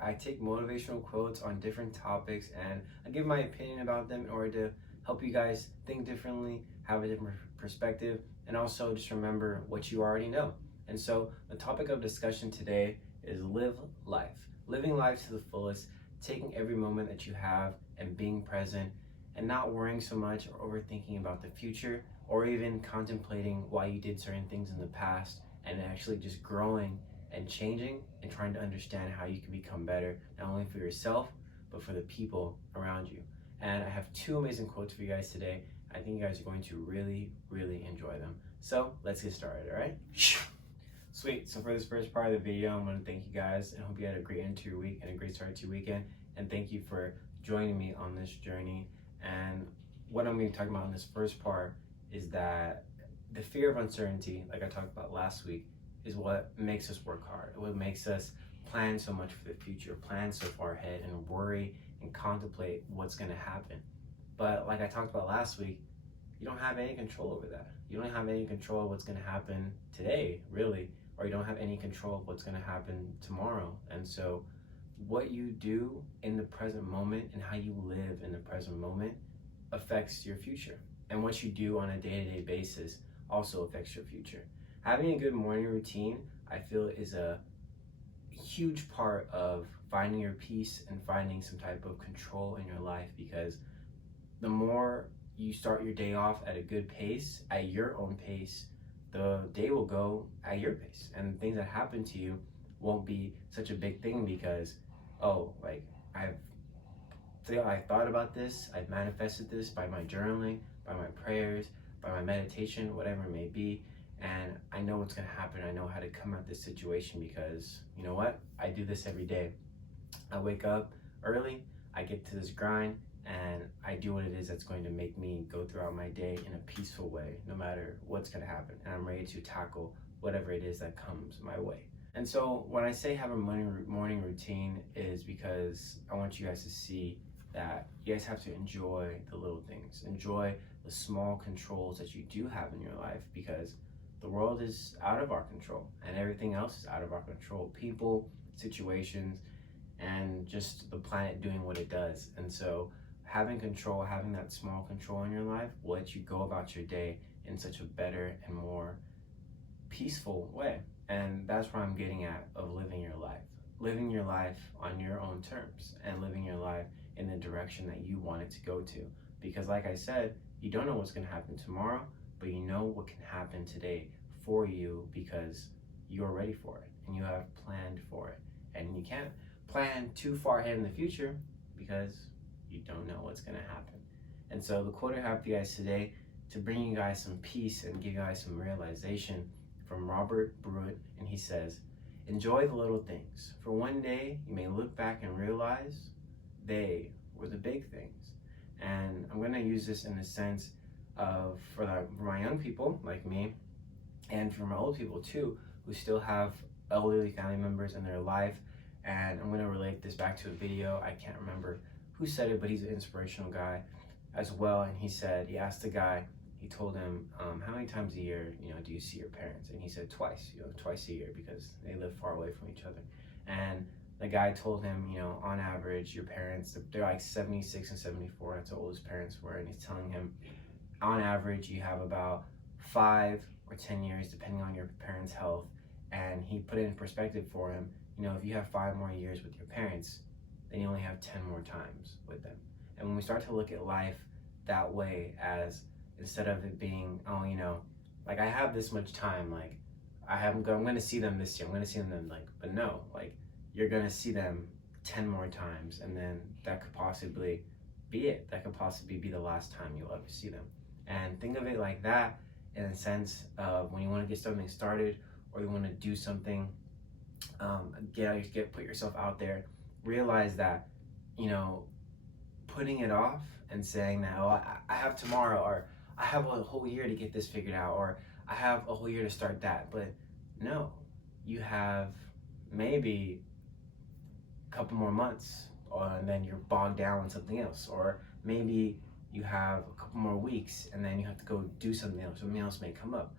where I take motivational quotes on different topics and I give my opinion about them in order to help you guys think differently, have a different perspective, and also just remember what you already know. And so the topic of discussion today is live life. Living life to the fullest, taking every moment that you have and being present and not worrying so much or overthinking about the future or even contemplating why you did certain things in the past, and actually just growing and changing and trying to understand how you can become better, not only for yourself, but for the people around you. And I have two amazing quotes for you guys today. I think you guys are going to really, really enjoy them. So let's get started, all right? Sweet. So for this first part of the video, I'm going to thank you guys and hope you had a great end to your week and a great start to your weekend. And thank you for joining me on this journey. And what I'm going to be talking about in this first part is that the fear of uncertainty, like I talked about last week, is what makes us work hard. What makes us plan so much for the future, plan so far ahead, and worry and contemplate what's going to happen. But like I talked about last week, you don't have any control over that. You don't have any control of what's going to happen today, really, or you don't have any control of what's going to happen tomorrow. And so what you do in the present moment and how you live in the present moment affects your future. And what you do on a day-to-day basis also affects your future. Having a good morning routine, I feel, is a huge part of finding your peace and finding some type of control in your life, because the more you start your day off at a good pace, at your own pace, the day will go at your pace, and things that happen to you won't be such a big thing because, oh, like I thought about this, I've manifested this by my journaling, by my prayers, by my meditation, whatever it may be, and I know what's going to happen. I know how to come at this situation because, you know what, I do this every day. I wake up early, I get to this grind, and I do what it is that's going to make me go throughout my day in a peaceful way, no matter what's going to happen, and I'm ready to tackle whatever it is that comes my way. And so when I say have a morning routine, is because I want you guys to see that you guys have to enjoy the little things, enjoy the small controls that you do have in your life, because the world is out of our control and everything else is out of our control. People, situations, and just the planet doing what it does. And so having control, having that small control in your life will let you go about your day in such a better and more peaceful way. And that's where I'm getting at of living your life. Living your life on your own terms and living your life in the direction that you want it to go to. Because like I said, you don't know what's going to happen tomorrow, but you know what can happen today for you because you're ready for it and you have planned for it. And you can't plan too far ahead in the future because you don't know what's going to happen. And so the quote I have for you guys today, to bring you guys some peace and give you guys some realization, from Robert Bruitt, and he says, "Enjoy the little things, for one day you may look back and realize they were the big things." And I'm going to use this in the sense of for my young people like me, and for my old people too, who still have elderly family members in their life. And I'm going to relate this back to a video. I can't remember who said it, but he's an inspirational guy as well. And he asked the guy, he told him, how many times a year, do you see your parents? And he said twice, twice a year, because they live far away from each other. And the guy told him, on average, your parents, they're like 76 and 74. That's how old his parents were. And he's telling him, on average, you have about 5 or 10 years, depending on your parents' health. And he put it in perspective for him. If you have 5 more years with your parents, then you only have 10 more times with them. And when we start to look at life that way, as instead of it being, like I have this much time, like I'm going to see them this year, I'm going to see them then, but no, you're going to see them 10 more times, and then that could possibly be it. That could possibly be the last time you'll ever see them. And think of it like that, in a sense of when you want to get something started or you want to do something, put yourself out there, realize that, putting it off and saying that, oh, I have tomorrow, or I have a whole year to get this figured out, or I have a whole year to start that. But no, you have maybe a couple more months, and then you're bogged down on something else. Or maybe you have a couple more weeks and then you have to go do something else. Something else may come up.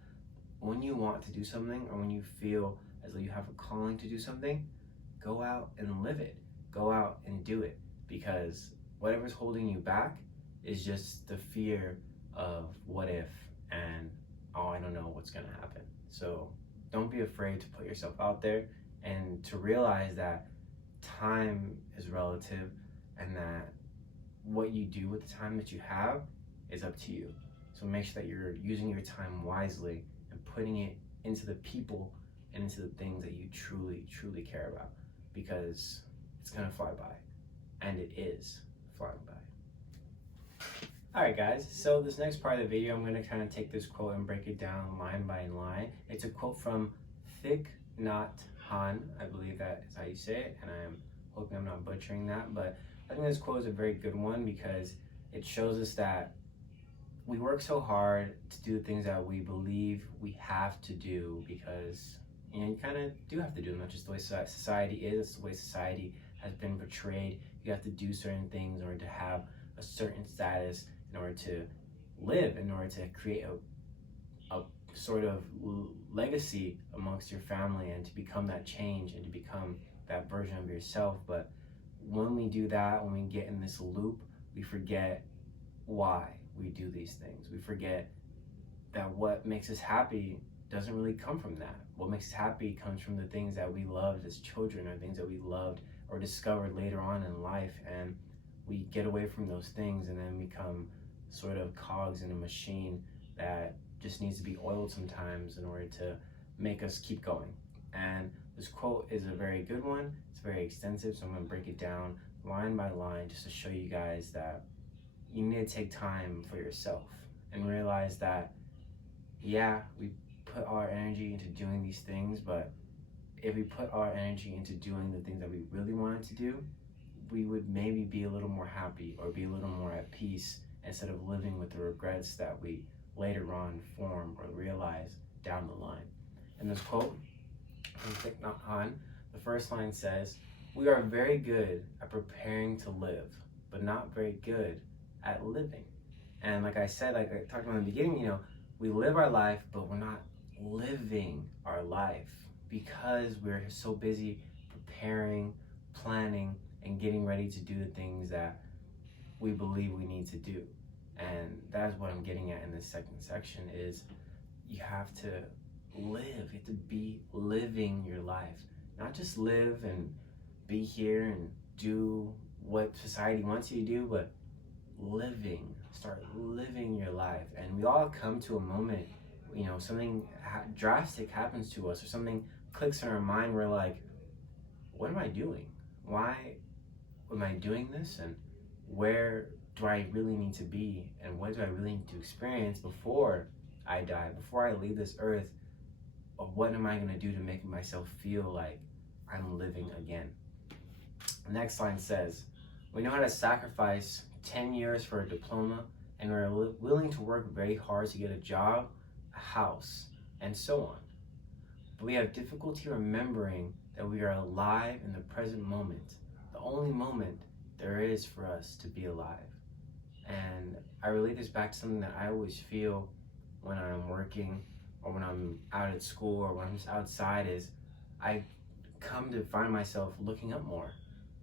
When you want to do something, or when you feel as though you have a calling to do something, go out and live it. go out and do it, because whatever's holding you back is just the fear of what if, and oh, I don't know what's gonna happen. So don't be afraid to put yourself out there and to realize that time is relative, and that what you do with the time that you have is up to you. So make sure that you're using your time wisely and putting it into the people and into the things that you truly, truly care about, because it's gonna fly by, and it is flying by. Alright guys, so this next part of the video, I'm gonna kind of take this quote and break it down line by line. It's a quote from Thich Nhat Hanh, I believe that is how you say it, and I am hoping I'm not butchering that, but I think this quote is a very good one because it shows us that we work so hard to do the things that we believe we have to do, because you kind of do have to do them. That's just the way society is. It's the way society has been portrayed. You have to do certain things in order to have a certain status, in order to live, in order to create a sort of legacy amongst your family, and to become that change and to become that version of yourself. But when we do that, when we get in this loop, we forget why we do these things. We forget that what makes us happy doesn't really come from that. What makes us happy comes from the things that we loved as children, or things that we loved or discovered later on in life, and we get away from those things and then become sort of cogs in a machine that just needs to be oiled sometimes in order to make us keep going. And this quote is a very good one. It's very extensive, so I'm going to break it down line by line just to show you guys that you need to take time for yourself and realize that, yeah, we put our energy into doing these things, but if we put our energy into doing the things that we really wanted to do, we would maybe be a little more happy or be a little more at peace, instead of living with the regrets that we later on form or realize down the line. In this quote from Thich Nhat Hanh, the first line says, "We are very good at preparing to live, but not very good at living." And like I said, like I talked about in the beginning, we live our life, but we're not living our life because we're so busy preparing, planning, and getting ready to do the things that we believe we need to do. And that's what I'm getting at in this second section is you have to live. You have to be living your life. Not just live and be here and do what society wants you to do, but living. Start living your life. And we all come to a moment, something drastic happens to us, or something clicks in our mind. We're like, what am I doing? Why am I doing this? And where do I really need to be? And what do I really need to experience before I die, before I leave this earth? Or what am I going to do to make myself feel like I'm living again? The next line says, "We know how to sacrifice 10 years for a diploma, and we're willing to work very hard to get a job, a house, and so on. But we have difficulty remembering that we are alive in the present moment, the only moment there is for us to be alive." And I relate this back to something that I always feel when I'm working, or when I'm out at school, or when I'm just outside, is I come to find myself looking up more,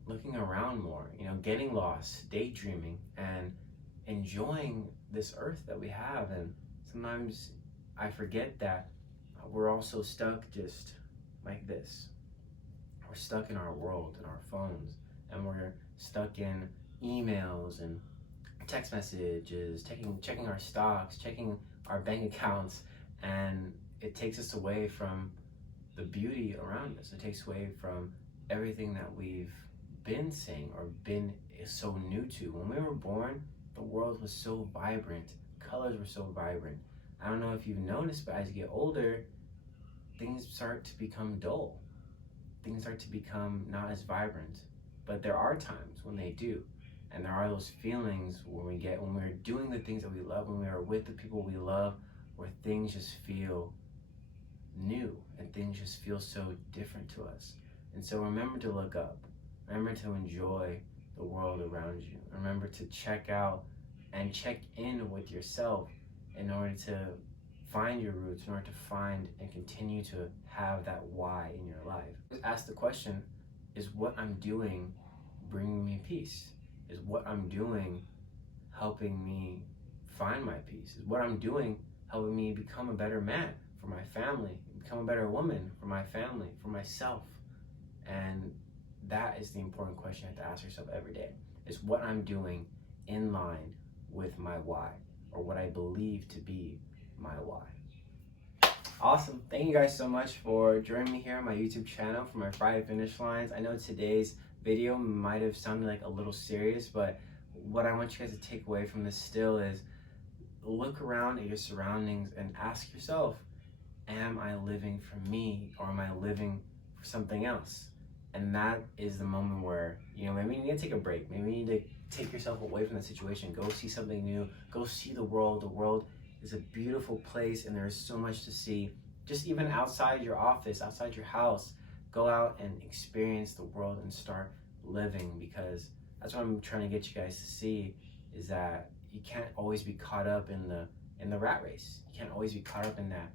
looking around more, getting lost, daydreaming, and enjoying this earth that we have. And sometimes I forget that we're also stuck just like this. We're stuck in our world, in our phones, and we're stuck in emails and text messages, checking our stocks, checking our bank accounts, and it takes us away from the beauty around us. It takes away from everything that we've been seeing or been so new to. When we were born, the world was so vibrant, colors were so vibrant. I don't know if you've noticed, but as you get older, things start to become dull. Things start to become not as vibrant. But there are times when they do. And there are those feelings when we're doing the things that we love, when we are with the people we love, where things just feel new and things just feel so different to us. And so remember to look up. Remember to enjoy the world around you. Remember to check out and check in with yourself in order to find your roots, in order to find and continue to have that why in your life. Ask the question, is what I'm doing bringing me peace? Is what I'm doing helping me find my peace? Is what I'm doing helping me become a better man for my family, become a better woman for my family, for myself? And that is the important question you have to ask yourself every day. Is what I'm doing in line with my why, or what I believe to be my why? Awesome. Thank you guys so much for joining me here on my YouTube channel for my Friday Finish Lines. I know today's video might have sounded like a little serious, but what I want you guys to take away from this still is look around at your surroundings and ask yourself, am I living for me, or am I living for something else? And that is the moment where, maybe you need to take a break. Maybe you need to take yourself away from the situation. Go see something new. Go see the world. The world is a beautiful place, and there is so much to see. Just even outside your office, outside your house, go out and experience the world and start living, because that's what I'm trying to get you guys to see, is that you can't always be caught up in the rat race. You can't always be caught up in that.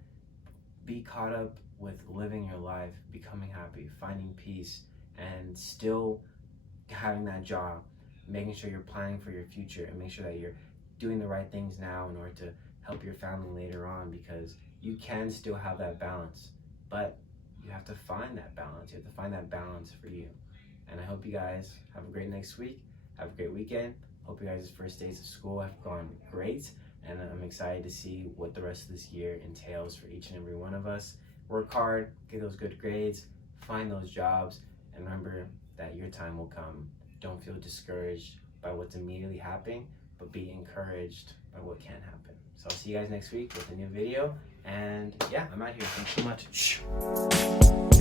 Be caught up with living your life, becoming happy, finding peace, and still having that job, making sure you're planning for your future, and make sure that you're doing the right things now in order to help your family later on, because you can still have that balance, but you have to find that balance. You have to find that balance for you. And I hope you guys have a great next week. Have a great weekend. Hope you guys' first days of school have gone great, and I'm excited to see what the rest of this year entails for each and every one of us. Work hard, get those good grades, find those jobs, and remember that your time will come. Don't feel discouraged by what's immediately happening, but be encouraged by what can happen. So I'll see you guys next week with a new video, and yeah, I'm out here. Thanks so much.